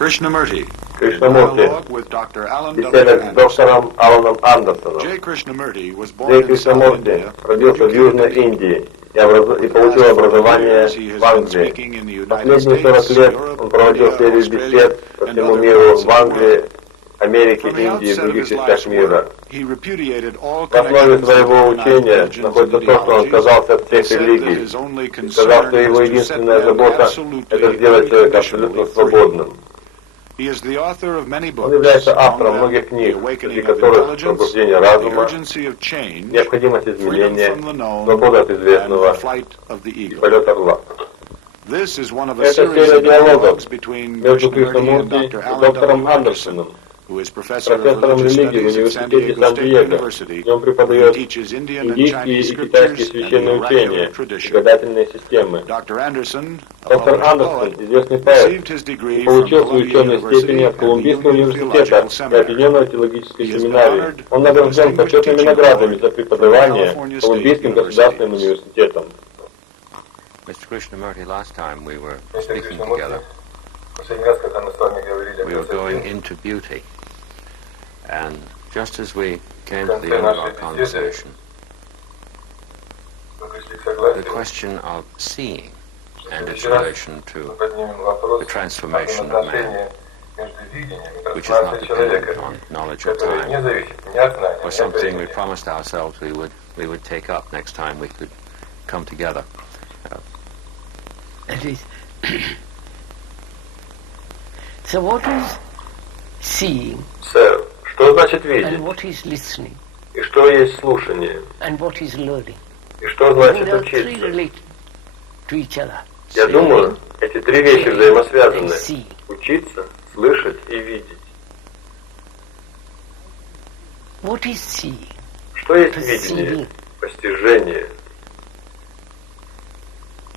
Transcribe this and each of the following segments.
Кришнамурти. Беседа с доктором Аленом Андерсоном. Джей Кришнамурти родился в Южной Индии и получил образование в Англии. Последние 40 лет он проводил серию бесед по всему миру в Англии, Америке, Индии и других частях мира. В основе своего учения находится то, что он отказался от всех религий и сказал, что его единственная забота — это сделать человека абсолютно свободным. Он является автором многих книг, среди которых «Пробуждение разума», «Необходимость изменения», «Свобода от известного» и «Полет орла». Это серия диалогов между Кришнамурти и доктором Андерсоном, профессором религии в университете Сан-Диего, где он преподает индийские и китайские священные учения и гадательные системы. Доктор Андерсон, известный поэт, и получил свою ученую степень от Колумбийского университета и Объединенной теологической семинарии. Он награжден почетными наградами за преподавание Колумбийским государственным университетом. Mr. Krishnamurti, last time we were speaking together, we were going into beauty. And just as we came to the end of our conversation, the question of seeing and its relation to the transformation of man, which is not dependent on knowledge or time, was something we promised ourselves we would take up next time we could come together. That is. So what is seeing? Sir, что значит видеть? And what is listening? И что есть слушание? And what is learning? И что значит учиться? Я думаю, эти три вещи взаимосвязаны. Учиться, слышать и видеть. What is seeing? Что есть видение? Постижение.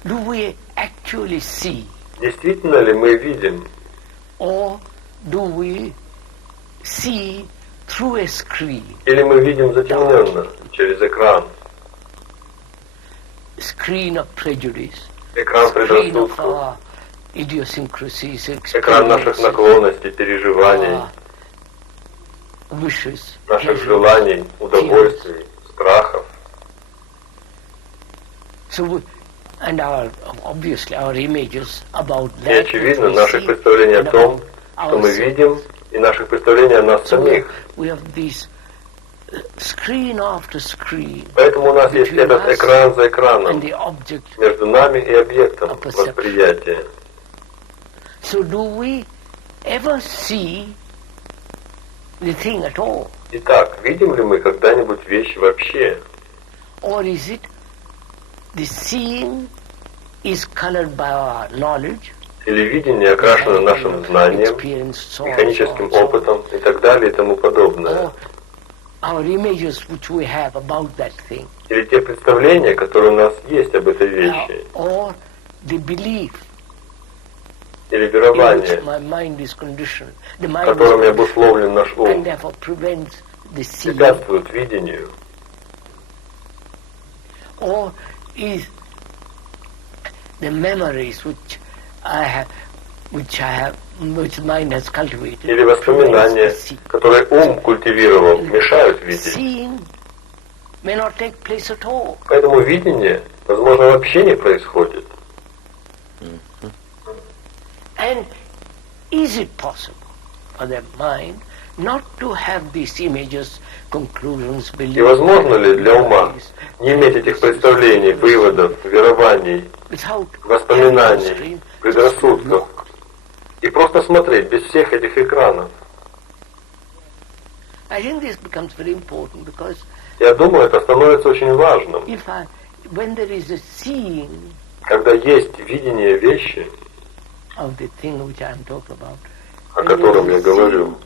Do we actually see? Действительно ли мы видим? Or do we see through a screen? Или мы видим затемненно, через экран? Screen of prejudice. Экран предрассудков. Экран наших наклонностей, переживаний, наших желаний, удовольствий, страхов. И очевидно, наши представления о том, что мы видим, и наших представлений о нас самих. Поэтому у нас есть этот экран за экраном, между нами и объектом восприятия. Итак, видим ли мы когда-нибудь вещи вообще? Или видение окрашено нашим знанием, механическим опытом и так далее и тому подобное? Или те представления, которые у нас есть об этой вещи? Или верование, которым обусловлен наш ум, препятствует видению? Или воспоминания, которые ум культивировал, мешают видеть. Поэтому видение, возможно, вообще не происходит. И возможно ли для ума не иметь этих представлений, выводов, верований, воспоминаний, предрассудков, и просто смотреть без всех этих экранов? Я думаю, это становится очень важным. Когда есть видение вещи, о котором я говорю,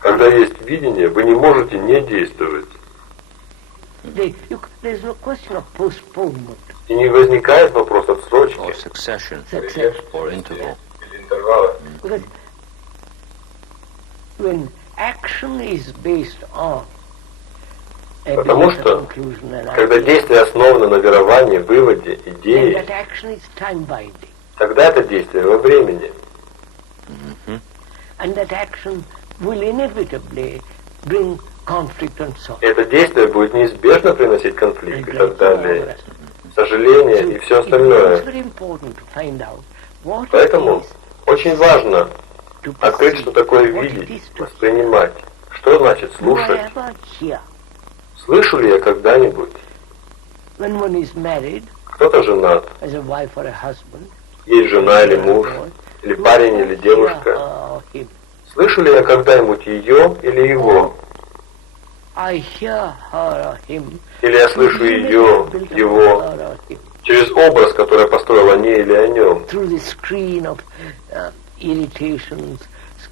когда есть видение, вы не можете не действовать. И не возникает вопрос отсрочки. Потому что, когда действие основано на веровании, выводе, идее, тогда это действие во времени. And that action will inevitably bring conflict and sorrow. Это действие будет неизбежно приносить конфликт и так далее, сожаление и все остальное. Поэтому очень важно открыть, что такое видеть, воспринимать. Что значит слушать? Слышу ли я когда-нибудь? Кто-то женат, есть жена или муж, или парень, или девушка. Слышу ли я когда-нибудь ее или его? Или я слышу ее, его, через образ, который я построил о ней или о нем?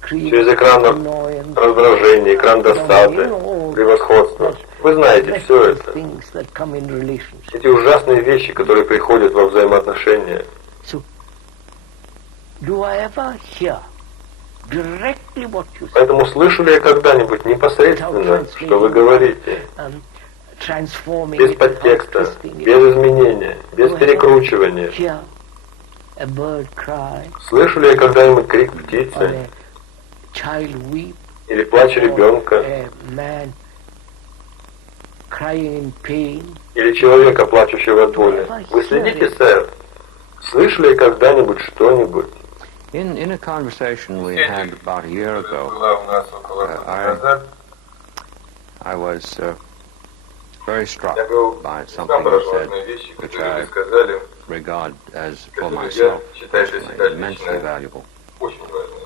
Через экран раздражения, экран досады, превосходства. Вы знаете все это. Эти ужасные вещи, которые приходят во взаимоотношения. Поэтому слышу ли я когда-нибудь непосредственно, что вы говорите, без подтекста, без изменения, без перекручивания? Слышу ли я когда-нибудь крик птицы или плач ребенка, или человека, плачущего от боли? Вы следите, сэр? Слышу ли я когда-нибудь что-нибудь? In a conversation we had about a year ago, I was very struck by something you said, which I regard as, for myself, personally, immensely valuable.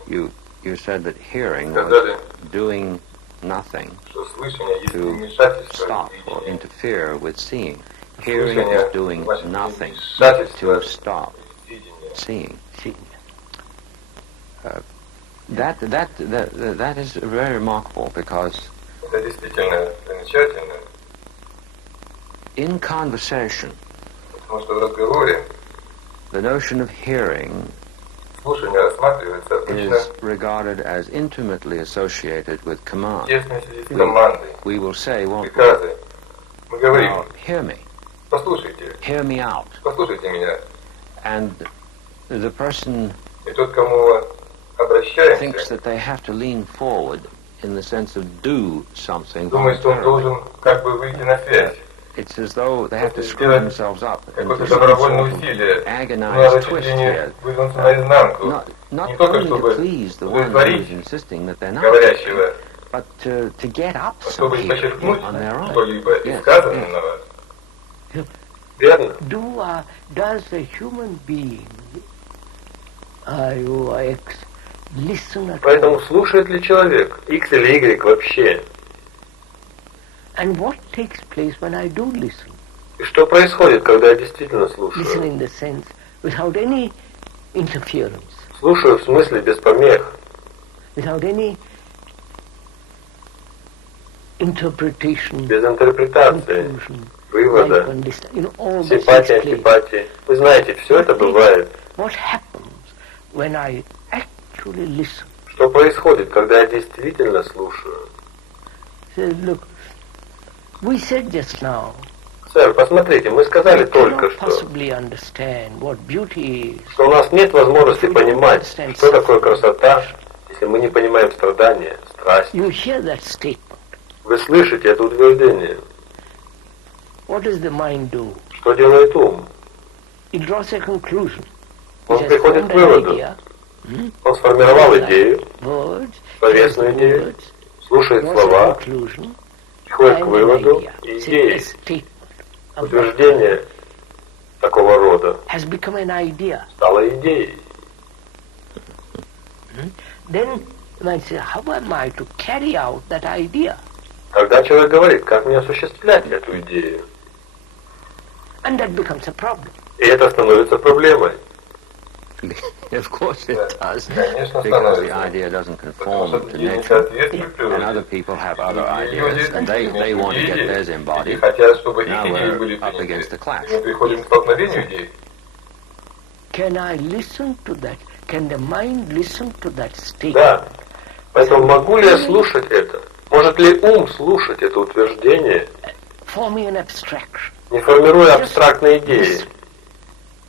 You said that hearing was doing nothing to stop or interfere with seeing. Hearing is doing nothing to stop seeing. That is very remarkable because in conversation, the notion of hearing is regarded as intimately associated with command. We will say, won't we? Now, hear me. Hear me out. And the person thinks that they have to lean forward in the sense of do something voluntarily. It's as though they have to screw themselves up into some sort of agonized twist here. Not only to please the one who is insisting that they're not, but to get up somehow on their own. Yes, yes. Does a human being listen at Поэтому all? слушает ли человек, X или Y вообще? And what takes place when I do listen? И что происходит, когда я действительно слушаю? Listen in the sense without any interference. Слушаю в смысле без помех, Without any interpretation, без интерпретации, conclusion, вывода, like all this симпатии, takes place. антипатии. Вы знаете, все это бывает. What happens when I actually listen? Что происходит, когда я действительно слушаю? So, look, we said just now, Сэр, посмотрите, мы сказали we только cannot что, possibly understand what beauty is. что у нас нет возможности понимать, что такое красота, если мы не понимаем страдания, страсть. You hear that statement. Вы слышите это утверждение. What does the mind do? Что делает ум? It draws a conclusion. Он It has приходит formed к an выводу. idea, Он сформировал идею, words, словесную hears the идею, words, слушает draws a слова, conclusion, приходит к and an выводу idea. и See, a идеи. statement of that Утверждение такого рода has become an idea. стало идеей. Then you might say, how am I to carry out that idea? Когда человек говорит, как мне осуществлять эту идею? And that becomes a problem. И это становится проблемой. Of course it does, because the idea doesn't conform to nature, and other people have other ideas, and they want to get theirs embodied. Now we're up against the clash. Can I listen to that? Can the mind listen to that statement? Да. Поэтому могу ли я слушать это? Может ли ум слушать это утверждение, Forming an abstraction. не формируя абстрактные идеи?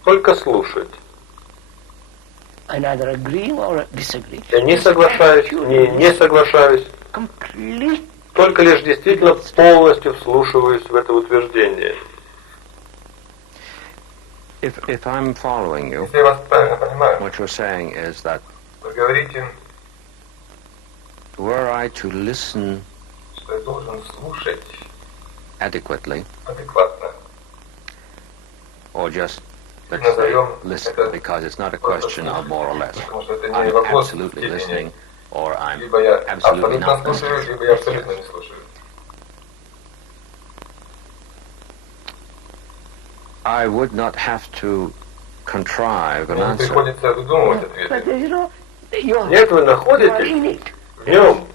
Только слушать. neither agreeing or disagreeing. Я не соглашаюсь, не соглашаюсь. Complete. Только лишь действительно полностью вслушиваюсь в это утверждение. If I'm following you, Если я вас правильно понимаю, what you're saying is that вы говорите, were I to listen что я должен слушать adequately, адекватно. or just, let's say, listen, because it's not a question of more or less. Потому что это не I'm вопрос absolutely степени. listening, or I'm Либо я absolutely абсолютно not слушаю, listening. либо я абсолютно не слушаю. I would not have to contrive an Мне answer. приходится выдумывать But ответы. you know, you're Нет, вы in находитесь it. в нем.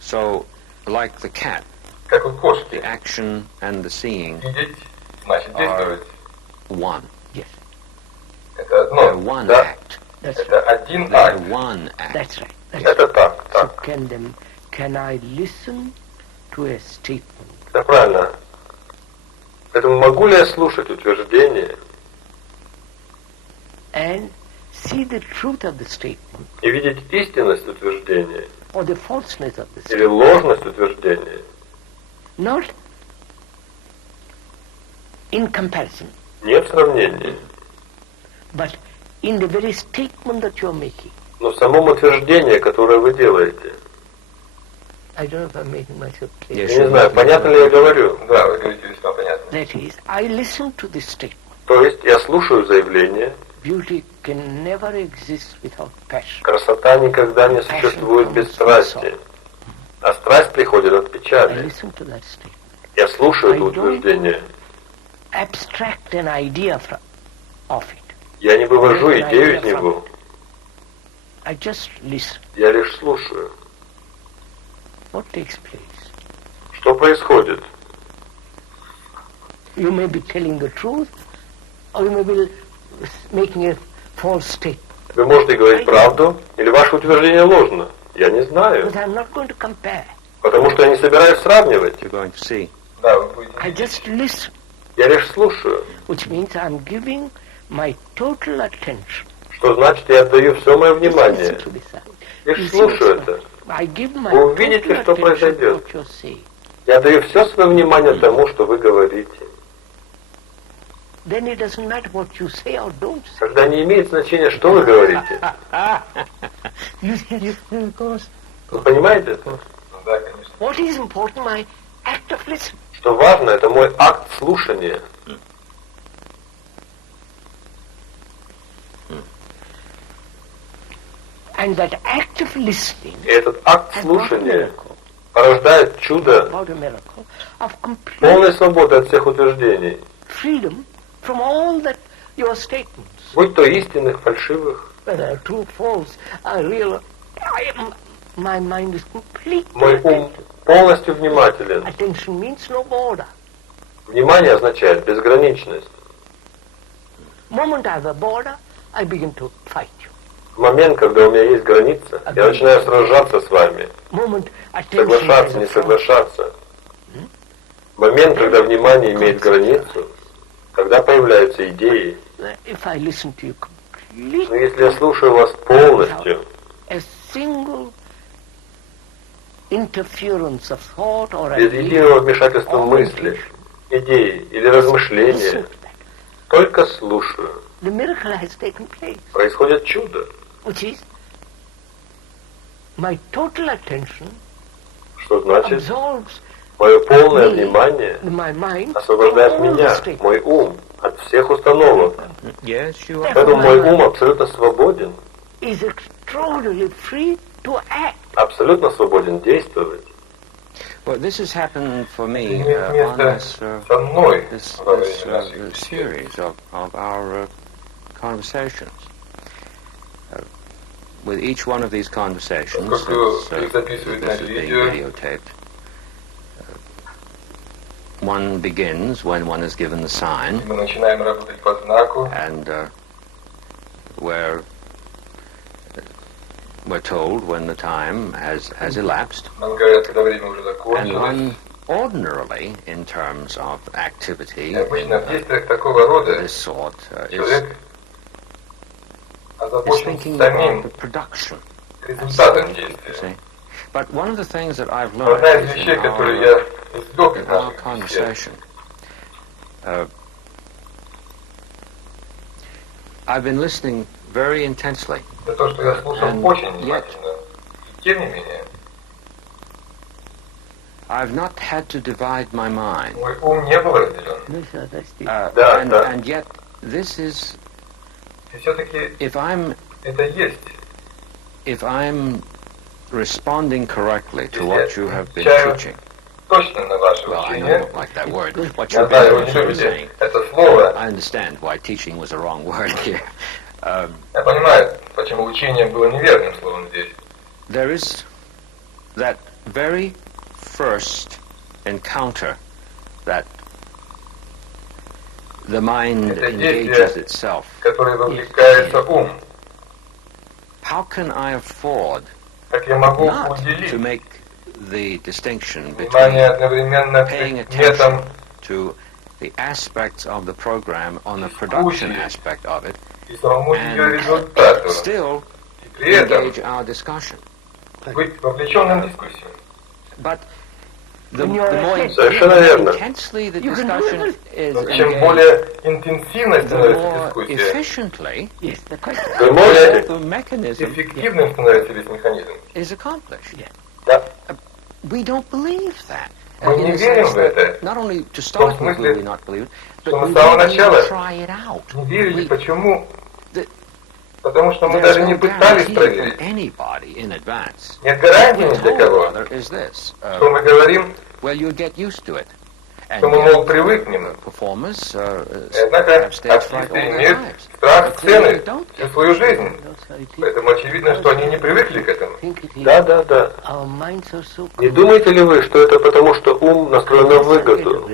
So, like the cat, Как у кошки. the action and the seeing Видеть значит действовать. one. Yes, Это They're одно. one Да. act. that's Это right. один They're акт. one act. That's right. That's Это right. так, So так. can I listen to a statement Это правильно. Поэтому могу ли я слушать утверждение and see the truth of the statement и видеть истинность утверждения or the falseness of the или statement? ложность утверждения? Not in comparison, Не в сравнении, but in the very statement that you're making. но в самом утверждении, которое вы делаете. I don't know if I'm making myself clear. Yes. Я не знаю, понятно ли я говорю. Да, вы говорите весьма понятно. That is, I listen to this statement. То есть я слушаю заявление, Beauty can never exist without passion. красота никогда не существует без страсти, а страсть приходит от I печали. listen to that statement. Я слушаю это утверждение. Abstract an idea of it. Я не вывожу идею из него, I just listen. я лишь слушаю. What takes place? Что происходит? You may be telling the truth, or you may be making a false statement. Вы можете говорить правду, или ваше утверждение ложно? Я не знаю, But I'm not going to compare. потому что я не собираюсь сравнивать. You're going to see. Да, вы будете I видеть. just listen, Я лишь слушаю, which means I'm giving my total attention. что значит я отдаю все мое Listen внимание. to this. Лишь You see слушаю what's это. I give my Вы увидите, total что attention to произойдет. what you're saying. Я отдаю все свое внимание тому, что вы говорите. Then it doesn't matter what you say or don't say. Тогда не имеет значения, что вы говорите. Of course. Вы понимаете это? Да, конечно. What is important, my act of listening. Что важно, это мой акт слушания. And that act of listening И этот акт has brought a слушания miracle, порождает чудо about a miracle of complete полной свободы от всех утверждений. freedom from all that your statements, Будь то истинных, фальшивых. whether true, false, real. My mind is completely Мой ум полностью внимателен. Attention means no border. Внимание означает безграничность. Moment I have a border, I begin to fight you. В момент, когда у меня есть граница, я начинаю сражаться с вами. Moment attention Соглашаться, has a не front. соглашаться. В момент, когда внимание имеет границу, когда появляются идеи. If I listen to you Но completely, если я слушаю вас полностью, a single interference of thought or без idea, единого вмешательства or мысли, intention, идеи или listen размышления, to that. только слушаю, The miracle has taken place, происходит чудо, which is my total attention что значит, absorbs мое полное внимание my mind освобождает from all the меня, statements. мой ум, от всех установок. Yes, you are. Поэтому мой ум абсолютно свободен, Is extraordinarily free to act. абсолютно свободен действовать. Well, this has happened for me Имеет on место со мной this во время нашей series of our conversations. With each one of these conversations, Поскольку их записывают на this is being видео, videotaped, one begins when one is given the sign, мы начинаем работать по знаку, and we're told when the time has elapsed, нам говорят, когда время уже and закончилось. one ordinarily, in terms of activity И обычно в действиях такого рода this sort, is человек is thinking about the production aspect, you see. But one of the things that I've learned is in our conversation, I've been listening very intensely, and yet I've not had to divide my mind. And yet this is, if I'm responding correctly to what you have been teaching, well, I don't like that word, what you've been saying. I understand why teaching was a wrong word here. There is that very first encounter that the mind engages itself. How can I afford not to make the distinction between paying attention to the aspects of the program on the production aspect of it and still engage our discussion? But the more intensely the discussion is engaged, the more efficiently the mechanism is accomplished. We don't believe that. In the sense that not only to start with do we not believe it, but we don't even try it out. Потому что мы There's даже не no пытались guarantee проверить. from anybody in advance. Нет гарантии What ни для we're told, кого. rather, is this. Что мы говорим, Well, you'll get used to it. And что мы, yet, мол, привыкнем. performers Однако have stage fright all артисты their имеют lives. страх But clearly сцены they don't всю get свою used to it. жизнь. Поэтому очевидно, что они не привыкли к этому. Да. Не думаете ли вы, что это потому, что ум настроен на выгоду?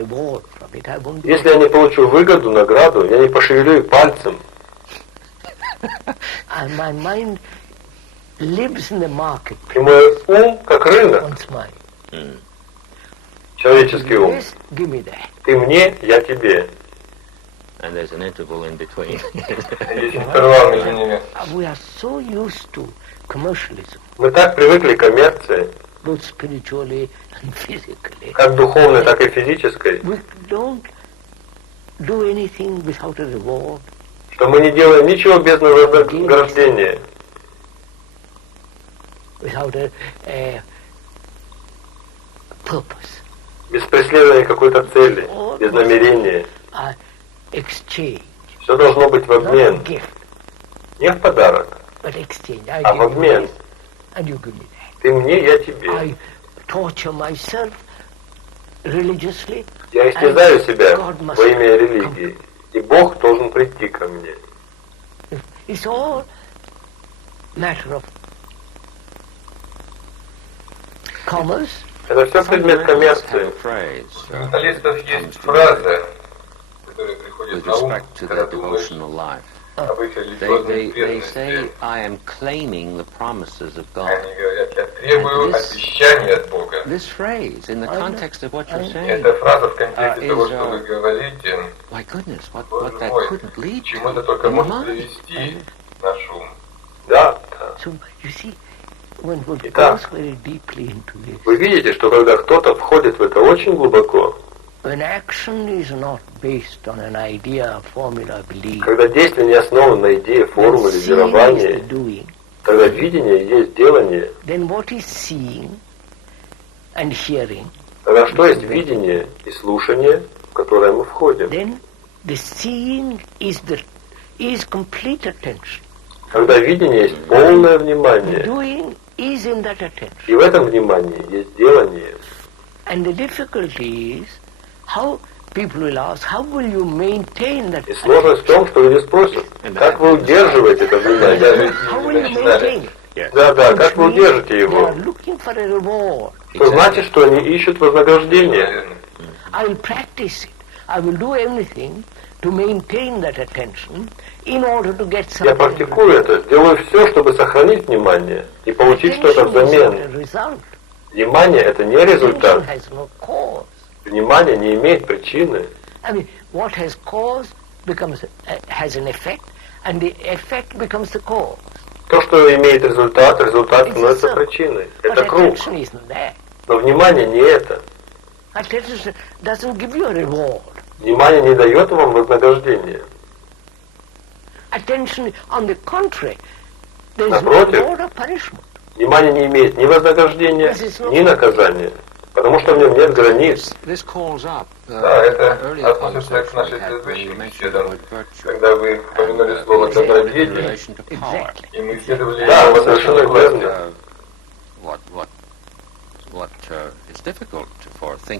Если я не получу выгоду, награду, я не пошевелю и пальцем. И мой ум как рынок. Человеческий ум. Ты мне, я тебе. And there's an interval in between. Есть интервал между ними. Мы так привыкли к коммерции, как духовной, так и физической, что мы не делаем ничего без вознаграждения, без преследования какой-то цели, без намерения. Все должно быть в обмен. Не в подарок, а в обмен. Ты мне, я тебе. Я истязаю себя во имя религии, и Бог должен прийти ко мне. Это все предмет коммерции. У менталистов есть фраза, которая приходит With на ум, respect to когда their думаешь devotional life. об их They религиозной say, преданности. I am claiming the promises of God. Они говорят, я требую обещаний от Бога. This phrase, in the context of what you're saying, Эта фраза в контексте того, что вы говорите, my goodness, what Боже that мой, couldn't lead к чему это to только in the может mind. привести наш ум. Да. Итак, вы видите, что когда кто-то входит в это очень глубоко, когда действие не основано на идее, формуле, веровании, тогда видение есть делание. Тогда что есть видение и слушание, в которое мы входим? Когда видение есть полное внимание, и в этом внимании есть делание. И сложность в том, что люди спросят, как вы удерживаете это внимание? Да, как вы удержите его? Что значит, что они ищут вознаграждение. Я практикую это, делаю все, чтобы сохранить внимание и получить что-то взамен. Внимание — это не результат. Внимание не имеет причины. And the effect becomes the cause. То, что имеет результат, результат становится причиной. Это круг. Но внимание не это. Attention doesn't give you a reward. Внимание не дает вам вознаграждения. Attention, on the contrary, there is no Напротив, reward or punishment. внимание не имеет ни вознаграждения, ни наказания, потому что в нем нет границ. Да, это относится к нашей предыдущей беседе, когда вы упомянули слово «добродетель», и мы исследовали... Да, вы совершенно верны.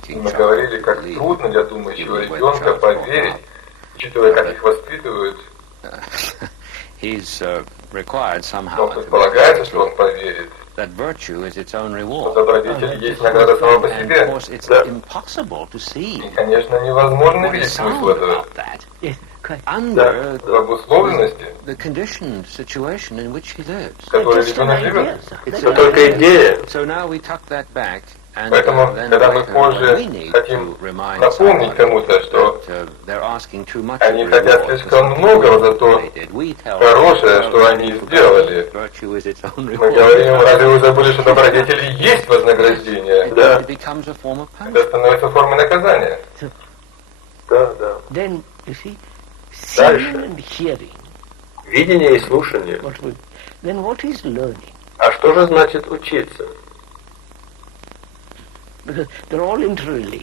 Мы говорили, как трудно для думающего ребенка поверить, учитывая, как их воспитывают. Но предполагается, что он поверит, что добродетель есть награда сама по себе. И, конечно, невозможно видеть смысл этого. В обусловленности, в которой ребенок живет. Это только идея. Поэтому, когда мы позже хотим напомнить кому-то, что они хотят слишком многого за то хорошее, что они сделали, мы говорим, разве вы забыли, что добродетели есть вознаграждение? Да. Это становится формой наказания. Да, да. Дальше. Видение и слушание. А что же значит учиться?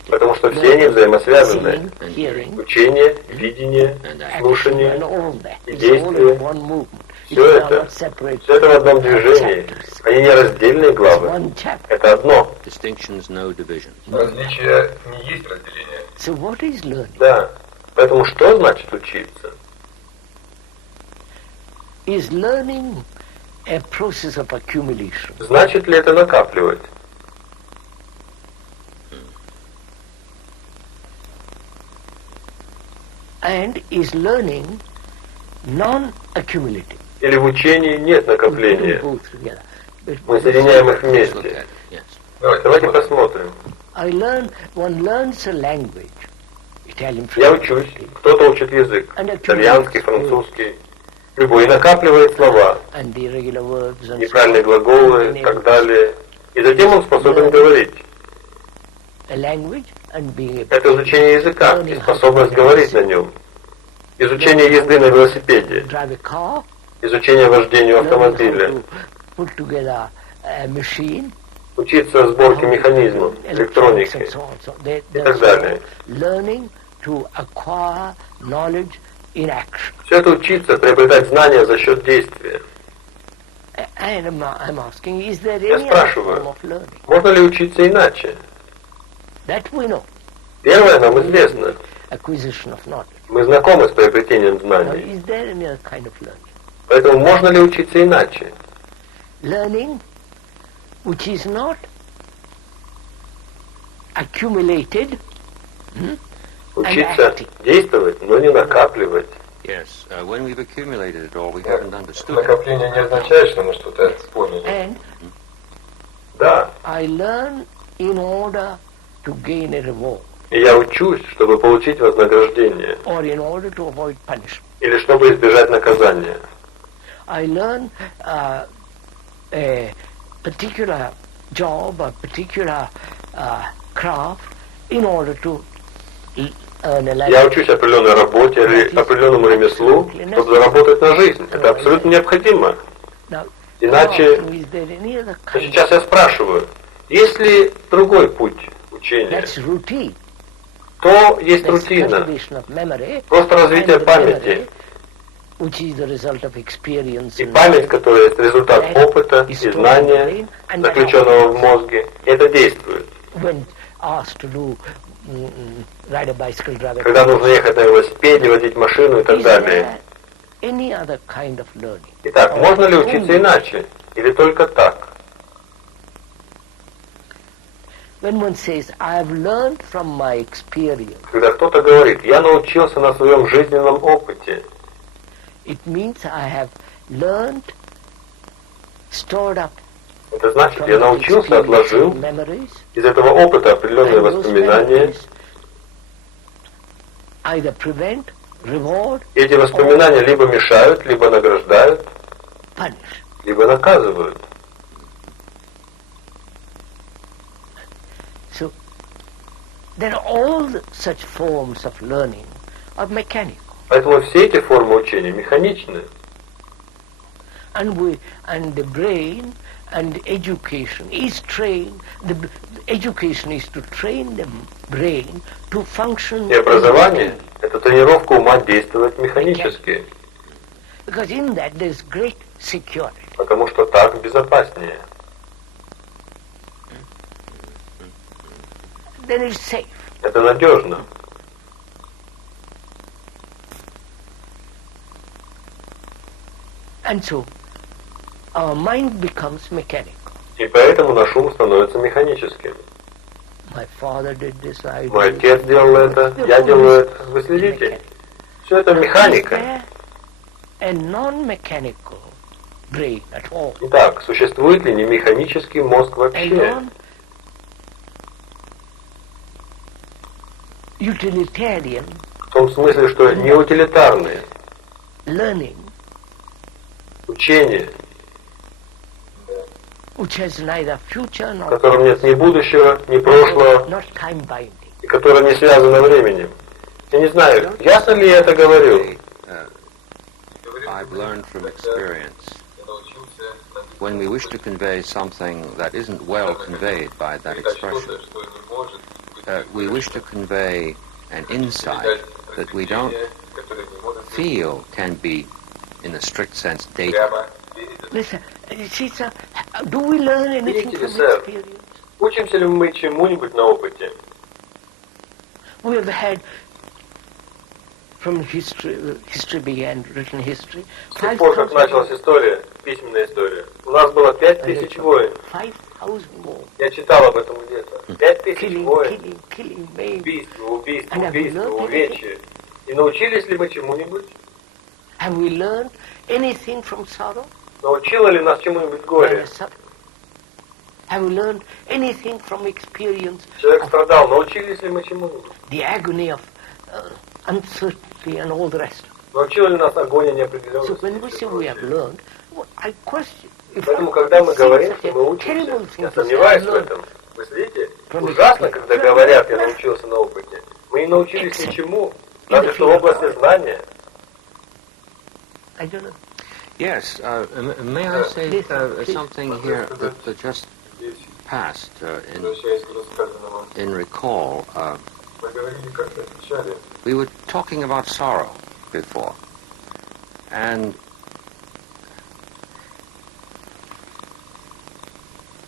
Потому что все они взаимосвязаны. Учение, видение, слушание и действие. Все это в одном движении. Они не раздельные главы. Это одно. Различия не есть разделение. Да. Поэтому что значит учиться? Значит ли это накапливать? And is learning non-accumulative. Или в учении нет накопления. Мы соединяем их вместе. Давайте посмотрим. Я учусь, кто-то учит язык, итальянский, французский, любой, и накапливает слова, неправильные глаголы и так далее. И затем он способен говорить. Это изучение языка и способность говорить на нем. Изучение езды на велосипеде. Изучение вождения автомобиля. Учиться сборке механизмов, электроники и так далее. Все это учиться, приобретать знания за счет действия. Я спрашиваю, можно ли учиться иначе? Первое нам известно. Мы знакомы с приобретением знаний. Поэтому можно ли учиться иначе? Учиться действовать, но не накапливать. Накопление не означает, что мы что-то поняли. Да. И я учусь, чтобы получить вознаграждение. Или чтобы избежать наказания. Я учусь определенной работе или определенному ремеслу, чтобы заработать на жизнь. Это абсолютно необходимо. Иначе... Сейчас я спрашиваю, есть ли другой путь учения? То есть рутина. Просто развитие памяти. И память, которая есть результат опыта и знания, заключенного в мозге, это действует. Когда нужно ехать на велосипеде, водить машину и так далее. Итак, можно ли учиться иначе? Или только так? Когда кто-то говорит, я научился на своем жизненном опыте, это значит, я научился, отложил из этого опыта определенные воспоминания, Эти воспоминания либо мешают, либо награждают, либо наказывают. So, there are all such forms of learning are mechanical. Поэтому все эти формы учения механичны. And the brain and education is trained. The education is to train the brain to function. И образование – это тренировка ума действовать механически. Because in that there is great security. Потому что так безопаснее. Then it's safe. Это надежно. And so our mind becomes mechanical. И поэтому наш ум становится механическим. My father did this, I did Мой отец делал это, я делаю это. Вы следите? Все это механика. A non-mechanical brain at all. Итак, существует ли не механический мозг вообще? Utilitarian. В том смысле, что не утилитарные. Learning. Учение, в котором нет ни будущего, ни прошлого, и которое не связано временем. Я не знаю, ясно ли я это говорю? I've learned from experience, when we wish to convey something that isn't well conveyed by that expression, we wish to convey an insight that we don't feel can be in a strict sense, data. Listen, see, sir, do we learn anything from experience? Учимся ли мы чему-нибудь на опыте? We have had, from history began, written history. С тех пор, как началась история, письменная история, у нас было 5000 войн. Я читал об этом где-то. 5000 войн. Убийства, увечья. И научились ли мы чему-нибудь? Have we learned anything from sorrow? Научило ли нас чему-нибудь горе? Have we learned anything from experience? Человек страдал, научились ли мы чему-нибудь? The agony of uncertainty and all the rest. Научило ли нас агония неопределенности? So when we say we have learned, I question. Поэтому, когда мы говорим, что мы учимся, я сомневаюсь в этом. Вы следите? Ужасно, когда говорят, я научился на опыте. Мы не научились ничему, разве что в области знания. I don't know. Yes, may I say something here that just passed in recall? We were talking about sorrow before, and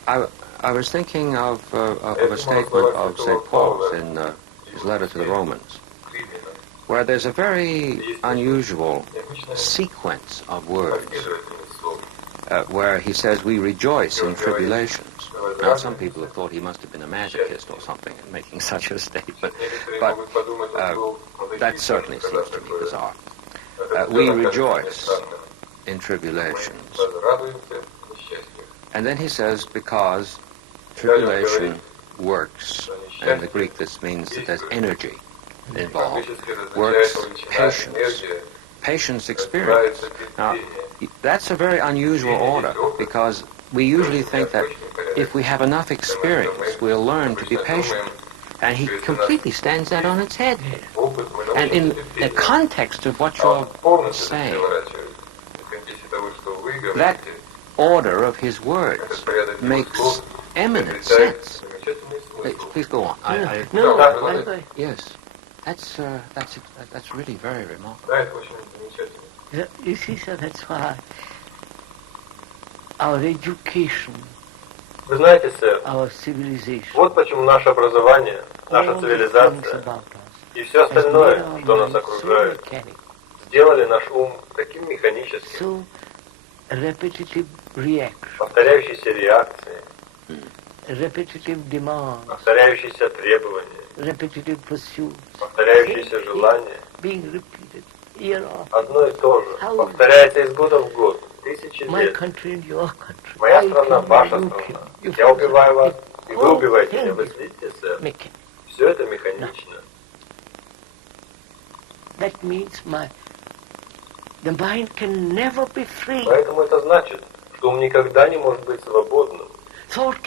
I was thinking of a statement of St. Paul's in his letter to the Romans, where there's a very unusual sequence of words, where he says, we rejoice in tribulations. Now, some people have thought he must have been a masochist or something in making such a statement, but that certainly seems to me bizarre. We rejoice in tribulations. And then he says, because tribulation works, and in the Greek this means that there's energy involved, works patience. Patience experience. Now, that's a very unusual order, because we usually think that if we have enough experience, we'll learn to be patient. And he completely stands that on its head. And in the context of what you're saying, that order of his words makes eminent sense. Please go on. Yes. That's really very remarkable. You see, sir, that's why our education, Вы знаете, сэр, our civilization, вот почему наше образование, наша цивилизация и все остальное, что нас окружает, сделали наш ум таким механическим, повторяющиеся реакции, повторяющиеся требования, повторяющиеся желания, одно и то же, повторяется из года в год, тысячи лет. Моя страна, ваша страна. Я убиваю вас, и вы убиваете меня. Вы следите, сэр? Все это механично. that means the mind can never be free. Поэтому это значит, что ум никогда не может быть свободным. Thought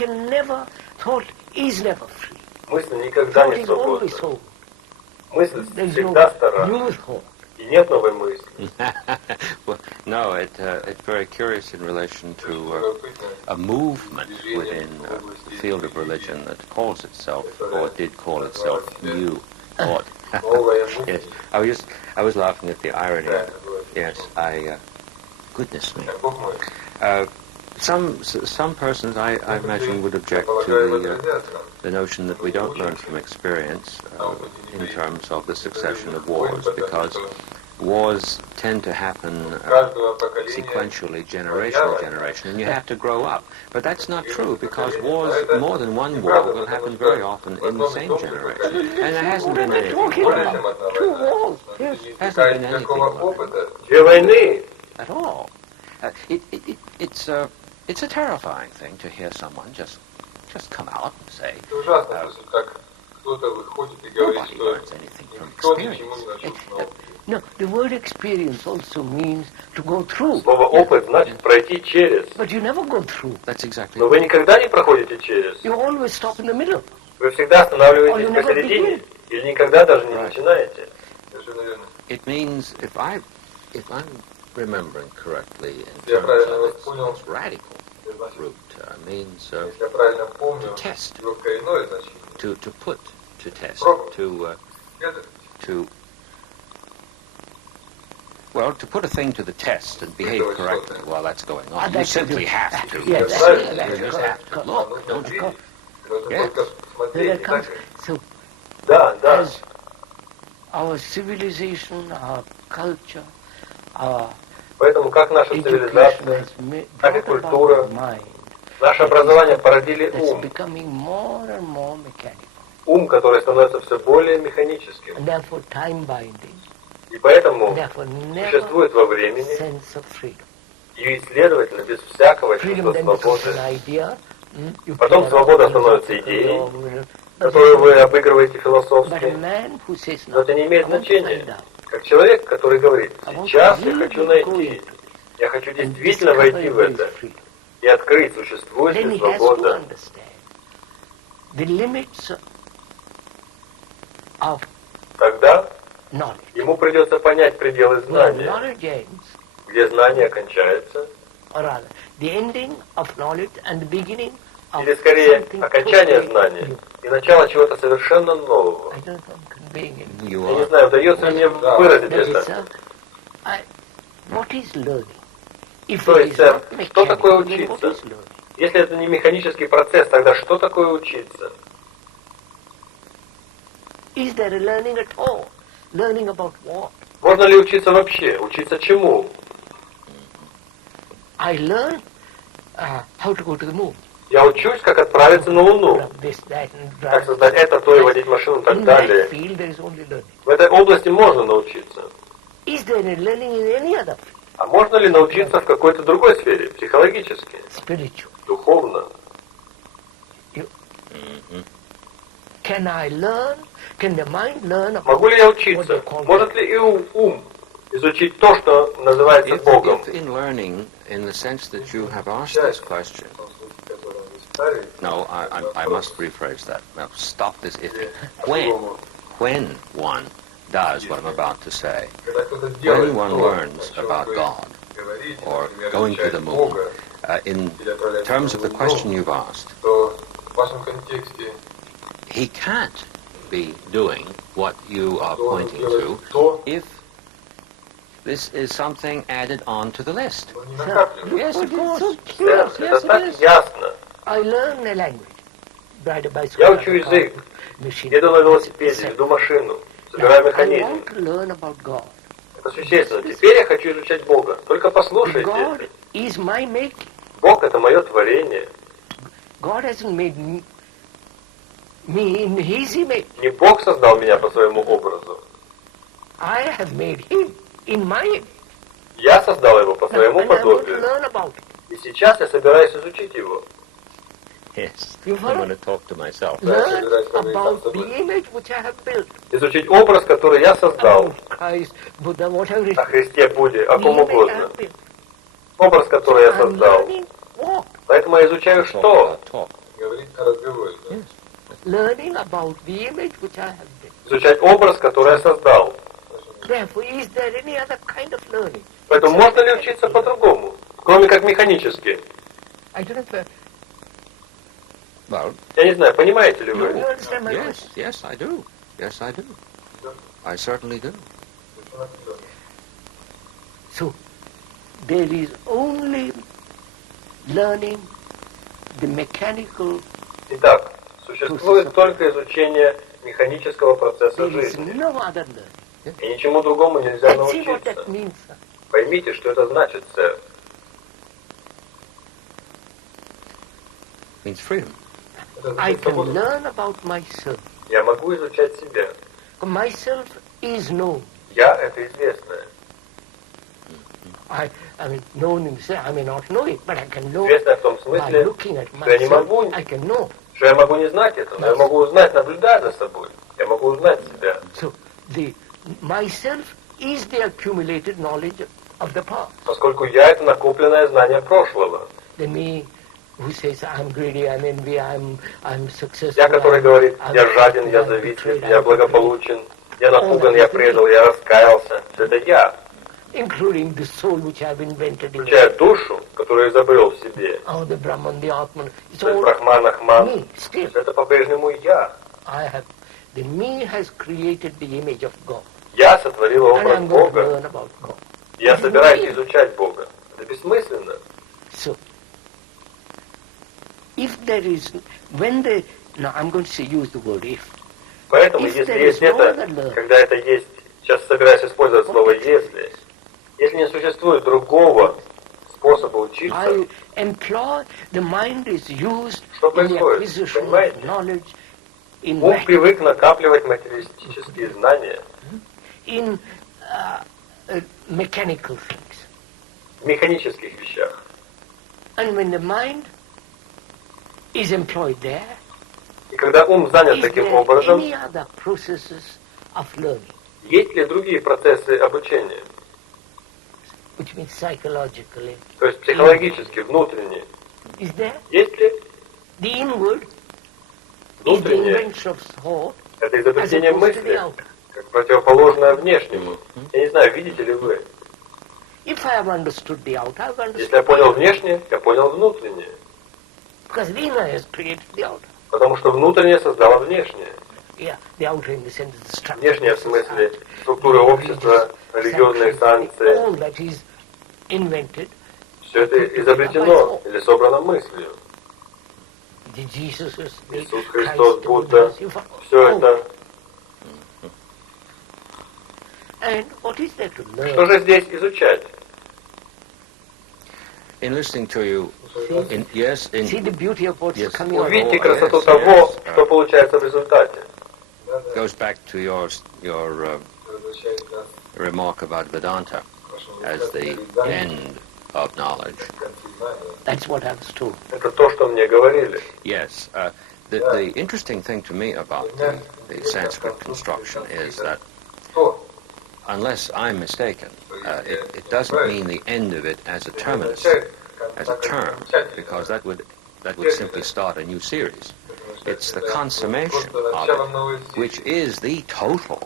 is never free. Мысль никогда не свободна. Мысль всегда стара. И нет новой мысли. Well, no, it's very curious in relation to a movement within the field of religion that calls itself, or did call itself, New Thought. Yes, I was laughing at the irony. Yes, goodness me. Some persons, I imagine, would object to the notion that we don't learn from experience in terms of the succession of wars, because wars tend to happen sequentially, generation to generation, and you have to grow up. But that's not true, because wars, more than one war, will happen very often in the same generation. And there hasn't been anything like that. 2 wars. Yes. Hasn't been anything like that at all. It's a terrifying thing to hear someone just come out and say, nobody learns anything from experience. No, the word experience also means to go through. Слово опыт значит пройти через. But you never go through. That's exactly. Но вы никогда не проходите через. You always stop in the middle. Вы всегда останавливаетесь посередине или никогда даже не начинаете. It means if I'm remembering correctly in terms of its radical root, means to test, to put to test, to put a thing to the test and behave correctly while that's going on. You simply have to. Yes, you just have to look, don't you? Yes. So, as our civilization, our culture, our Поэтому как наша цивилизация, так и культура, наше образование породили ум. Ум, который становится все более механическим. И поэтому существует во времени и, следовательно, без всякого чувства свободы. Потом свобода становится идеей, которую вы обыгрываете философски, но это не имеет значения. Как человек, который говорит, сейчас я хочу найти, я хочу действительно войти в это и открыть, существует ли свобода. Тогда ему придется понять пределы знания, где знание кончается, или скорее окончание знания и начало чего-то совершенно нового. Я не знаю, удается ли мне выразить это. То есть, что такое учиться? Если это не механический процесс, тогда что такое учиться? Можно ли учиться вообще? Учиться чему? Я учусь, как отправиться на Луну, как создать это, то и водить машину и так далее. В этой области можно научиться. А можно ли научиться в какой-то другой сфере, психологически, духовно? Могу ли я учиться? Может ли и ум изучить то, что называется Богом? In the sense that you have asked this question. No, I must rephrase that. Now, stop this ifing. When one does what I'm about to say, when one learns about God or going to the moon, in terms of the question you've asked, he can't be doing what you are pointing to if this is something added on to the list. Yes, of course. Это так ясно. Я учу язык, еду на велосипеде, веду машину, собираю механизм. Это существенно. Теперь я хочу изучать Бога. Только послушайте. Бог — это мое творение. Не Бог создал меня по своему образу. Я создал его по своему подобию. И сейчас я собираюсь изучить его. Yes, I'm going to talk to myself. Learn about the image which I have built. Изучить образ, который я создал. About Christ, Buddha, whatever it О is. Христе, Будде, о The ком image I угодно. have built. Образ, который я I'm создал. learning what? Поэтому я изучаю что? Говорить о разговоре. Да? Yes. Learning about the image which I have built. Изучать образ, который я создал. Therefore, is there any other kind of learning? Поэтому можно ли учиться по-другому, кроме как механически? I don't know. Well, Я не знаю, понимаете ли You вы? understand my yes, question? yes, I do. Yes, I do. I certainly do. So, there is only learning the mechanical. Итак, существует только изучение механического процесса There is жизни. no other learning. И ничему другому нельзя And see what научиться. that means, sir. Поймите, что это значит, сэр. Means freedom. I can learn about myself. Я могу изучать себя. Myself is known. Я — это известное. I mean, known in the sense, I may not know it, but I can know Известное в том by смысле, looking at что я не myself. могу, I can know. что я могу не знать этого, но я могу узнать, наблюдая за собой. Я могу узнать себя. So, the myself is the accumulated knowledge of the past. Поскольку я — это накопленное знание прошлого. The me who says I'm greedy, I'm envy, I'm successful. Я, который говорит, I'm я жаден, я I'm завистлив, betrayed, я I'm благополучен, я напуган, я предал, я раскаялся. Все это я. including the soul which I've invented in Включая душу, которую я изобрел в себе. oh, the Brahman, the Atman. It's То есть all Брахман, Ахман. me still. Это по-прежнему я. I have the me has created the image of God. Я сотворил And образ I'm going to Бога. learn about God. Я собираюсь изучать Бога. Это бессмысленно. So, if there is, when the, now I'm going to use the word if. Поэтому, If если there есть is no это, other learning. когда это есть, сейчас собираюсь использовать слово если не существует другого способа учиться, I employ, the mind is used что in the происходит? acquisition Понимаете? of knowledge, in, ум привык накапливать материалистические знания in mechanical things. в механических вещах. And when the mind is employed there, И когда ум занят is таким there образом, any other processes of learning, есть ли другие процессы обучения? which means psychologically, То есть психологически, внутренние. is there? Есть ли The inward is the внутреннее? invention of thought Это as изобретение opposed to the мысли, outer. как противоположное внешнему. Я не знаю, видите ли вы. If I have understood the outer, I've understood Если я понял the inner. внешнее, я понял внутреннее. Because the inner has created the outer. Потому что внутреннее создало внешнее. Yeah, the outer in the sense of the structure. Внешнее в смысле структуры общества, религиозные санкции. All that is invented. Все это изобретено или собрано мыслью. The Jesus, the Иисус Christ, Христос, the Будда, Buddha, все all. это. And what is there to learn? Что же здесь изучать? In listening to you, See the beauty of what's Yes. coming out. Увидите yes, красоту yes. того, что получается в результате. goes back to your remark about Vedanta as the end of knowledge. That's what I was told. Это то, что мне говорили. Yes. The interesting thing to me about the Sanskrit construction is that, unless I'm mistaken, it doesn't mean the end of it as a terminus, as a term, because that would simply start a new series. It's the consummation of it, which is the total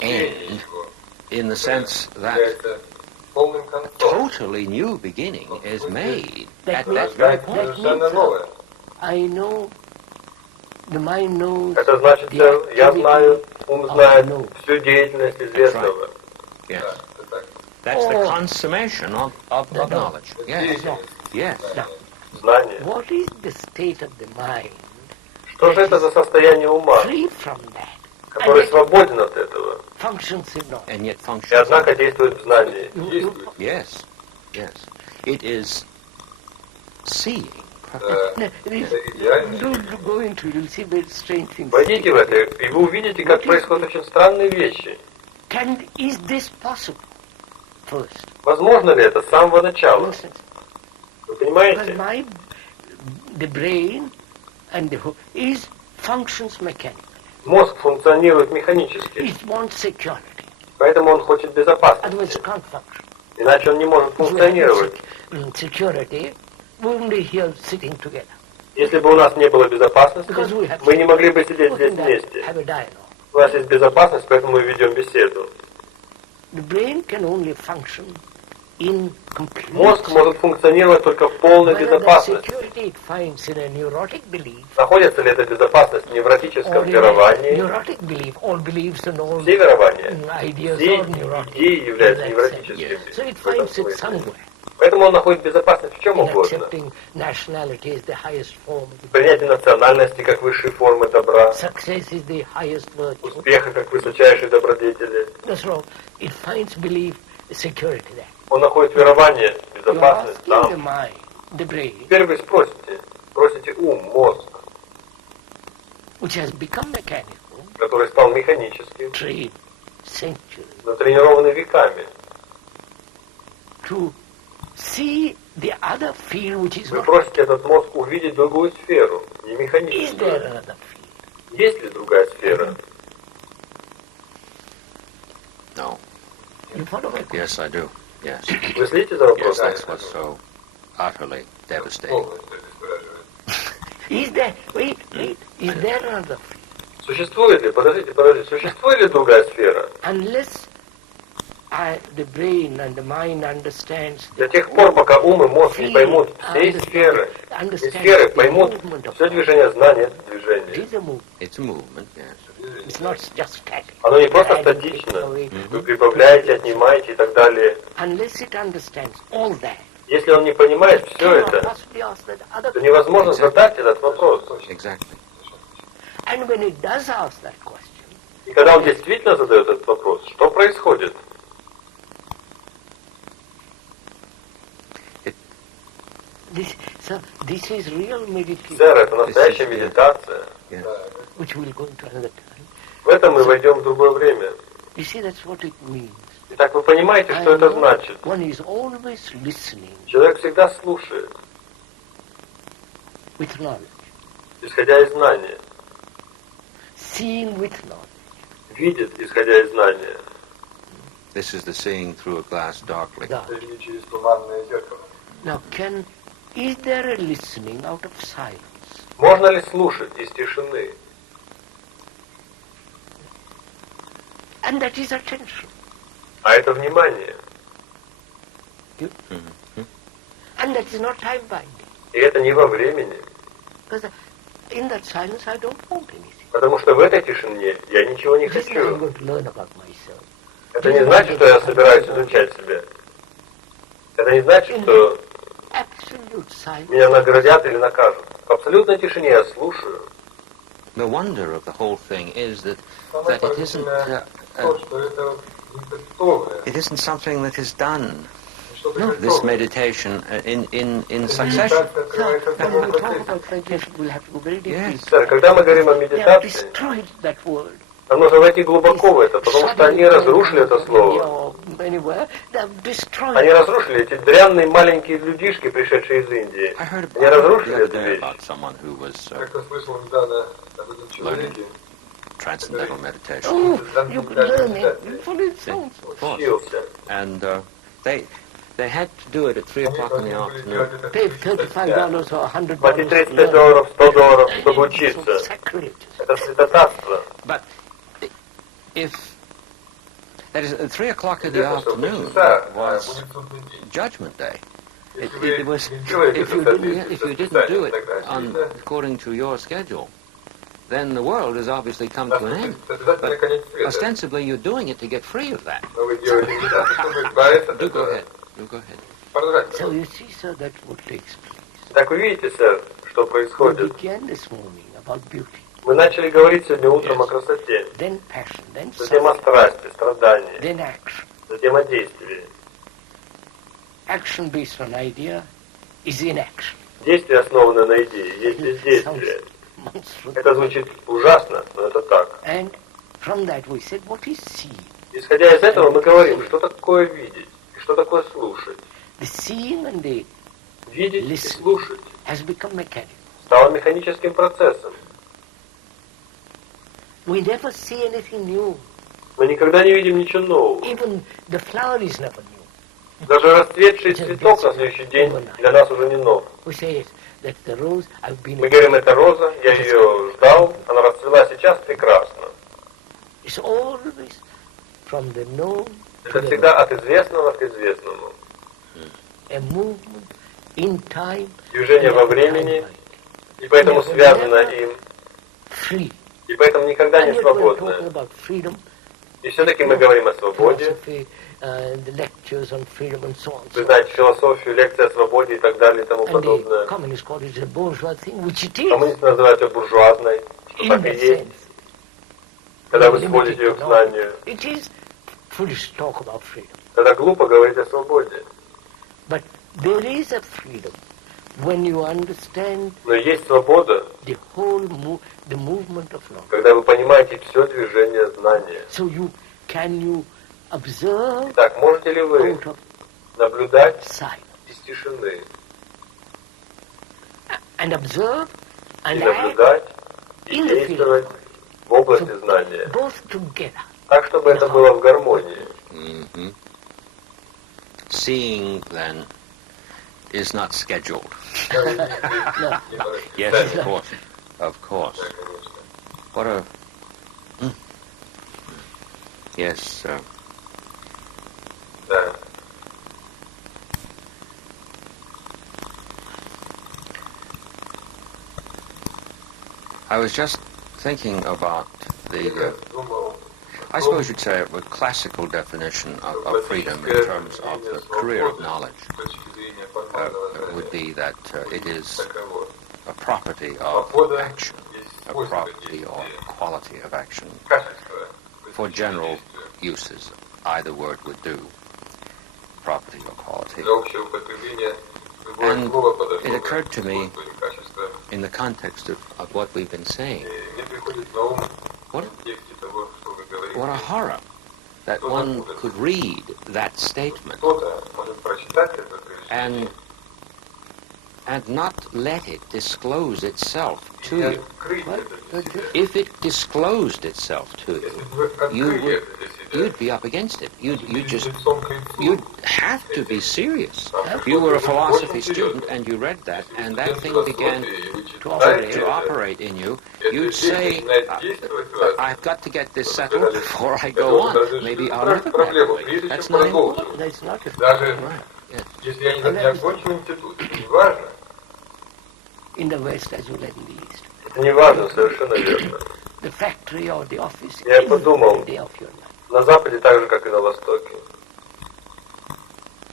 end, in the sense that totally new beginning is made at that very point. I know, the mind knows. Это значит, я знаю, ум знает всю деятельность известного. Yes. That's the consummation of knowledge. Yes. Yes. Now, Знание. what is the state of the mind Что же это за состояние ума, free from that который свободен от этого, functions in knowledge? And yet и functions. однако действует в знании? Yes. Yes. It is seeing. No, don't go into it, you'll see very strange things. Войдите в это, и вы увидите, как происходят очень странные вещи. Is this possible? First. Возможно ли это с самого начала? Listen. Вы Because понимаете? the brain and is functions mechanically. Мозг функционирует механически, It wants security. поэтому он хочет безопасности. Otherwise it can't function. Иначе он не может функционировать. Security, we wouldn't be here sitting together. Если бы у нас не было безопасности, мы не могли бы сидеть здесь вместе. Have a dialogue. У нас есть безопасность, поэтому мы ведем беседу. The brain can only function in complete. Мозг может функционировать только в полной безопасности. Находится ли эта безопасность в невротическом веровании? Все верования, все идеи являются невротическими. Поэтому он находит безопасность в чем угодно. Принятие национальности как высшей формы добра, успеха как высочайшей добродетели. Он находит верование, безопасность там. Теперь вы спросите ум, мозг, который стал механическим, натренированный веками. Вы просите этот мозг увидеть другую сферу, не механическую. Есть ли другая сфера? No. Yes, I do. Yes. Вы следите за вопросом? Yes, that's what's so utterly devastating. Is there another? Существует ли, подождите, существует ли другая сфера? Unless the brain and the mind understands. До тех пор, пока ум и мозг не поймут всей сферы, и сферы поймут все движение знания, это движение. It's a movement, yes. It's not just static. Оно не просто статично. Вы прибавляете, отнимаете и так далее. Unless it understands all that. Если он не понимает все это, то невозможно задать этот вопрос. Exactly. And when it does ask that question, и когда он действительно задает этот вопрос, что происходит? This is real meditation. Сэр, это настоящая медитация. Which will go into another time. В этом мы войдем в другое время. You see, that's what it means. Итак, вы понимаете, что это значит? One is always listening. Человек всегда слушает. With knowledge. Исходя из знания. Seeing with knowledge. Видит, исходя из знания. This is the seeing through a glass darkly. Now, is there a listening out of silence? Можно ли слушать из тишины? And that is attention. А это внимание. And that is not time binding. И это не во времени. Because in that silence I don't want anything. Потому что в этой тишине я ничего не I'm хочу. going to learn about myself. Это не значит, что я собираюсь изучать себя. Это не значит, что меня наградят или накажут. В абсолютной тишине я слушаю. The wonder of the whole thing is that it isn't something that is done. This meditation in succession. Yes. Сэр, когда мы говорим о медитации, нам нужно войти глубоко в это, потому что они разрушили это слово. Они разрушили эти дрянные маленькие людишки, пришедшие из Индии. Они разрушили эту вещь. Как-то слышал недавно об этом человеке. Transcendental meditation. Oh, you could learn it. And they had to do it at 3 o'clock in the afternoon. Pay $35 or $100. Платить $35, $100, чтобы учиться. Это святотатство. But if that is at 3 o'clock in the afternoon was Judgment Day. It was if you didn't do it according to your schedule, then the world has obviously come to an end. But ostensibly you're doing it to get free of that. Do go ahead. You go ahead. So you see, sir, that's what takes place. Так вы видите, сэр, что We происходит? began this morning about beauty, Мы начали говорить сегодня утром о красоте, then passion, then затем о suffering, страсти, страдании, then action. затем о действии. Action based on idea is inaction. Действие, основанное на идее, есть бездействие. Это звучит ужасно, но это так. And from that we said, what is seeing? Исходя из этого мы говорим, что такое видеть и что такое слушать. The seeing and the Видеть и listening слушать has become mechanical. стало механическим процессом. We never see anything new. Мы никогда не видим ничего нового. Even the flower is never new. Даже расцветший цветок на следующий день для нас уже не нов. We say that the rose, I've been. Мы говорим, это роза, я ее ждал, она расцвела сейчас прекрасно. It's always from the known. Это всегда от известного к известному. A movement in time. Движение во времени, и поэтому связано им. Free. И поэтому никогда не свободное. И все-таки мы говорим о свободе. Вы знаете философию, лекции о свободе и так далее и тому подобное. Коммунисты называют ее буржуазной, что так и есть. Когда вы сводите ее к знанию. Тогда глупо говорить о свободе. Но есть свобода, когда вы понимаете все движение знания. Так, можете ли вы наблюдать из тишины? И наблюдать, и действовать в области знания. Так, чтобы это было в гармонии. Seeing, then, is not scheduled. Yes, of course. What a... Yes, I was just thinking about the, I suppose you'd say a classical definition of freedom in terms of the career of knowledge would be that it is a property of action, a property or quality of action. For general uses, either word would do, property or quality. And it occurred to me, in the context of what we've been saying, what a horror that one could read that statement and not let it disclose itself to you. If it disclosed itself to you, you'd be up against it. You'd have to be serious. You were a philosophy student and you read that, and that thing began to operate in you. You'd say, I've got to get this settled before I go on. Maybe I'll never graduate. That's not important. That's not right. Yes. In the West as well as in the East. Это не важно, совершенно верно. The factory or the office. Я подумал, на Западе так же, как и на Востоке.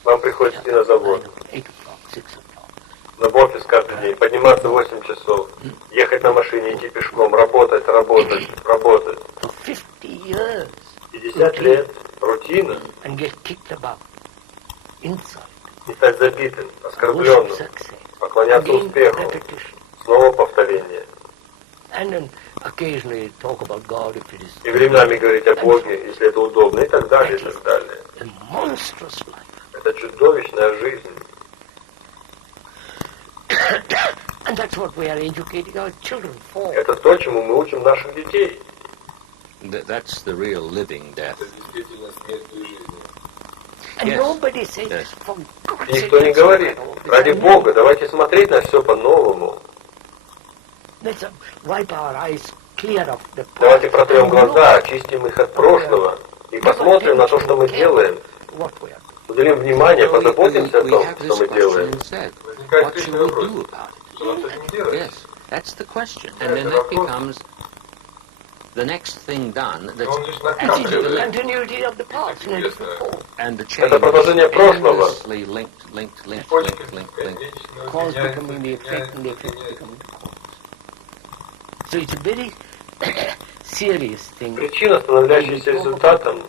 Вам приходится идти на завод. В офис каждый день, подниматься в 8 часов, ехать на машине, идти пешком, работать. 50 лет, рутина. И стать забитым, оскорбленным, поклоняться успеху, снова повторение. И временами говорить о Боге, если это удобно, и так далее, и так далее. Это чудовищная жизнь. Это то, чему мы учим наших детей. That's the real living death. Никто не говорит, ради Бога, давайте смотреть на все по-новому. Давайте протрем глаза, очистим их от прошлого и посмотрим на то, что мы делаем. Уделим внимание, позаботимся о том, что мы делаем. What should we do about it? Yes, that's the question. And then that becomes the next thing done that's continuity of the past in a different form. And the chain endlessly linked. Cause becoming the effect and the effect becoming the cause. So it's a very serious thing. Причина, становляющаяся результатом, и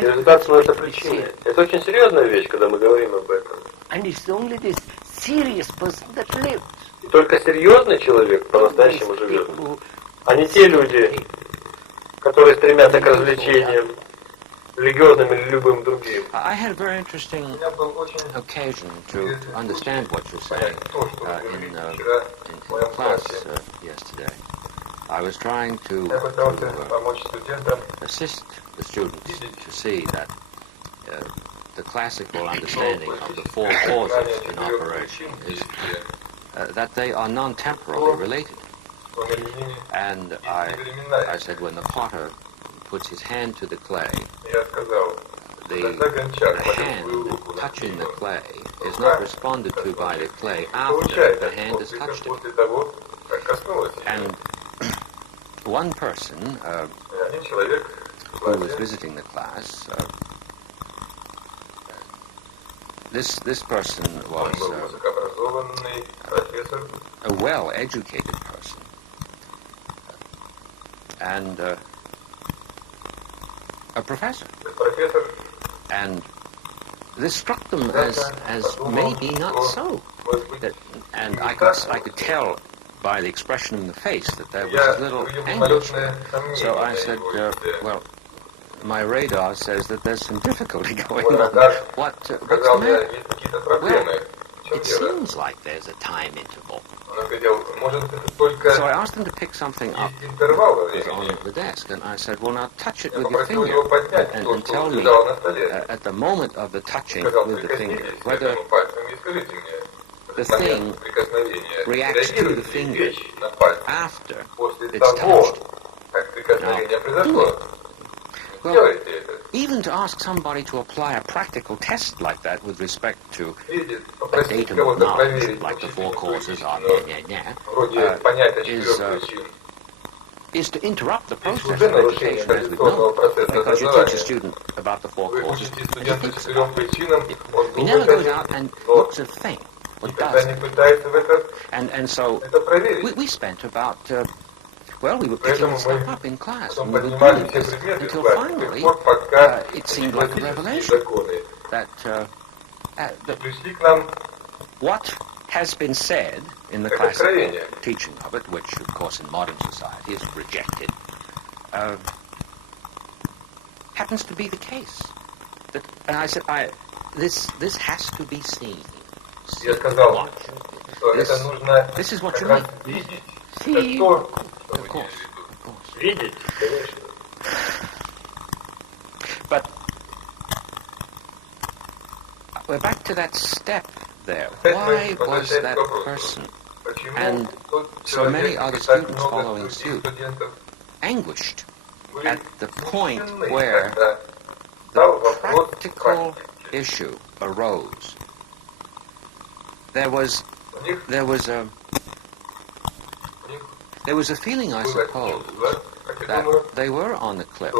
результат становится причиной. Это очень серьезная вещь, когда мы говорим об этом. And it's only this serious person that lives. И только серьезный человек по-настоящему живет, а не те люди, которые стремятся к развлечениям, религиозным или любым другим. I had a very interesting occasion to understand what you're saying in class yesterday. I was trying to assist the students to see that the classical understanding of the four causes in operation is that they are non-temporally related. And I said when the potter puts his hand to the clay, the hand touching the clay is not responded to by the clay after the hand has touched it. And one person who was visiting the class, this person was a well-educated person, and a professor. And this struck them as maybe not so. And I could tell by the expression in the face that there was a little anguish there. So I said, well, my radar says that there's some difficulty going on. What's the matter? Well, it seems like there's a time interval. So I asked them to pick something up that was on the desk, and I said, well, now touch it with your finger and tell me at the moment of the touching with the finger whether the thing reacts to the finger after it's touched. Now, do it. Well, even to ask somebody to apply a practical test like that with respect to a datum of knowledge, like the four causes are is to interrupt the process of education as we know, because you teach a student about the four causes, and he thinks about it. He never goes out and looks at a thing, or does it. And so we spent about... well, we were picking stuff up in class, and we were doing this until finally it seemed like a revelation that what has been said in the classical teaching of it, which of course in modern society is rejected, happens to be the case. And I said, this has to be seen. This is what you mean. See, of course. But we're back to that step there. Why was that person and so many other students following suit anguished at the point where the practical issue arose? There was a feeling, I suppose, that they were on the cliff.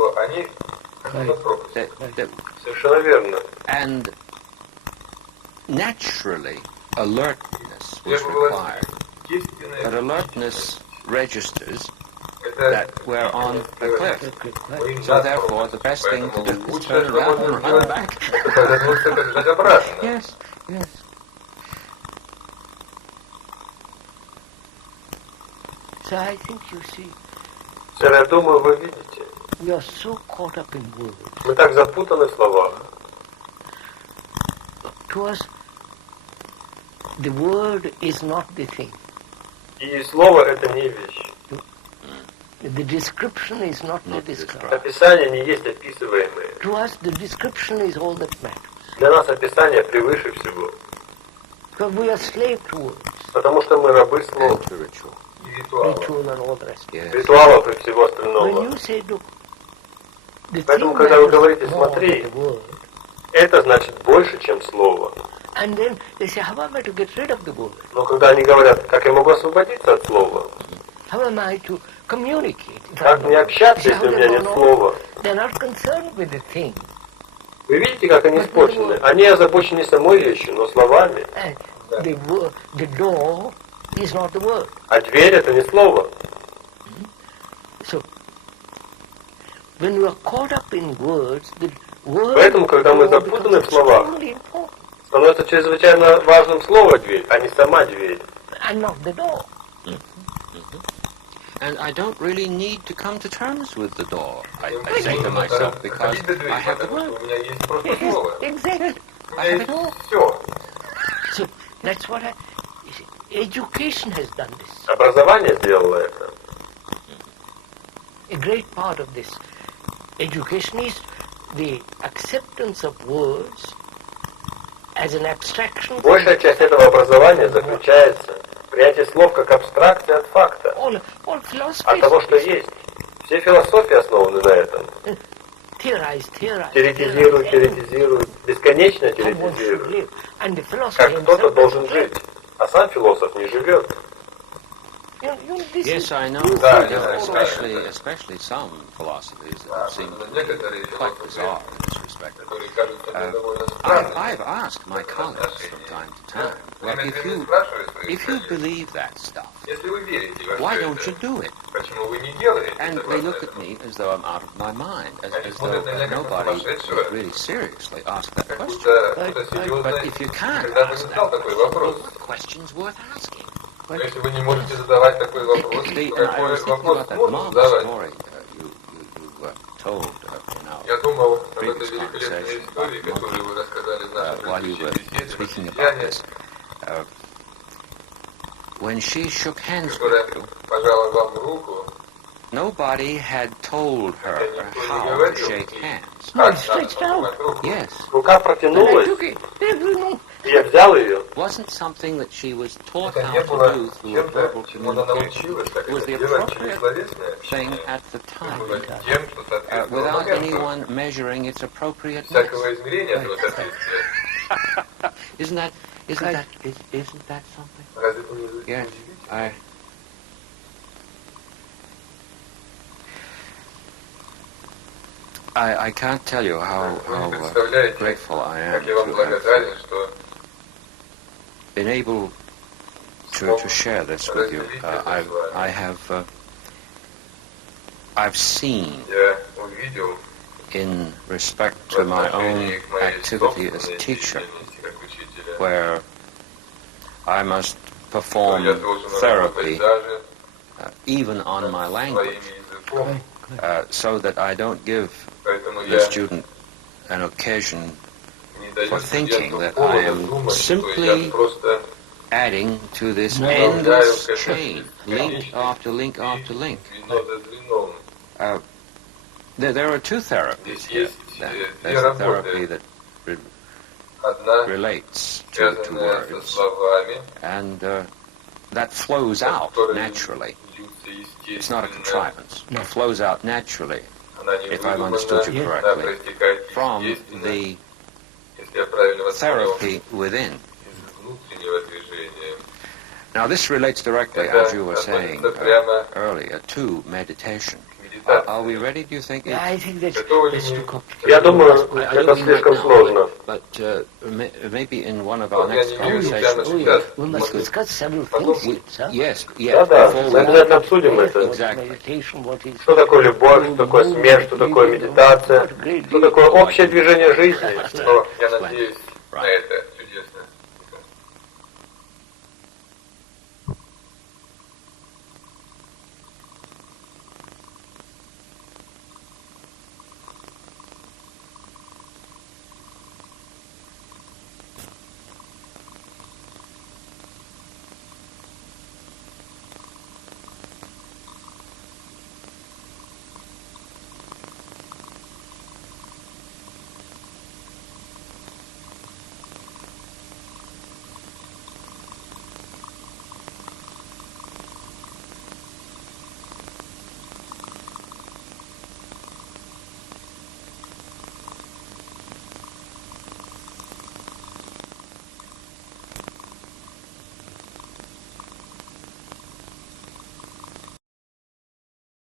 And naturally, alertness was required. But alertness registers that we're on the cliff. So therefore, the best thing to do is turn around and run back. Yes, yes. So I think you see, Я думаю, вы видите, we are so caught up in words. мы так запутаны в словах. To us, the word is not the thing. И слово это не вещь. The description is not the description. Описание не есть описываемое. To us, the description is all that matters. Для нас описание превыше всего. Because we are slave to words. Потому что мы рабы слов. Ritual and all the rest. Ритуалов и всего остального. When you say, look, Поэтому, когда вы говорите «смотри», это значит больше, чем слово. And then they say, how am I to get rid of the word? Но когда они говорят, как я могу освободиться от слова? How am I to communicate? Как мне общаться, если у меня нет слова? They're not concerned with the thing. Вы видите, как они испорчены? Они озабочены не самой вещью, но словами. The door is not the word. А дверь это не слово. So, when we are caught up in words, the word. Поэтому, когда мы запутаны в словах, становится чрезвычайно важным слово «дверь», а не сама дверь. And not the door. And I don't really need to come to terms with the door, I say to myself, because I have the word. Exactly. I have it all. So that's what education has done this. Образование сделало это. A great part of this education is the acceptance of words as an abstraction. Большая часть этого образования заключается в принятии слов как абстракция от факта, All от того, что есть. Все философии основаны на этом. Теоретизируют, бесконечно теоретизируют. Как кто-то должен жить, а сам философ не живет. Yes, I know. Especially some philosophies that seem quite bizarre in this respect. I've asked my colleagues from time to time, well, if you believe that stuff, why don't you do it? And they look at me as though I'm out of my mind, as though nobody would really seriously ask that question. But if you can't ask that question, well, what question's worth asking? Но если вы не можете задавать такой вопрос, какой вопрос можно задавать? Я думал об этой великолепной истории, которую вы рассказали в нашем предыдущем беседе, которая пожала вам руку. Nobody had told her how to shake hands. Yes. Рука протянулась, и я взял ее. Wasn't something that she was taught how to do through a verbal communication. It was the appropriate thing at the time, without anyone measuring its appropriateness. Isn't that something? Yes, I can't tell you how grateful I am to have been able to share this with you. I've seen, in respect to my own activity as a teacher, where I must perform therapy even on my language, so that I don't give the student an occasion for thinking that I am simply adding to this endless chain, link after link after link. There are two therapies here. There's a therapy that relates to words, and that flows out naturally. It's not a contrivance. It flows out naturally, if I've understood you correctly, from the therapy within. Now this relates directly, as you were saying earlier, to meditation. Are we ready, do you think? I think that's too complicated. Я думаю, это слишком сложно. But maybe in one of our next conversations We must discuss several things. Yes. Да, мы обязательно обсудим это. Exactly. Что такое любовь, что такое смерть, что такое медитация, что такое общее движение жизни. Я надеюсь на это.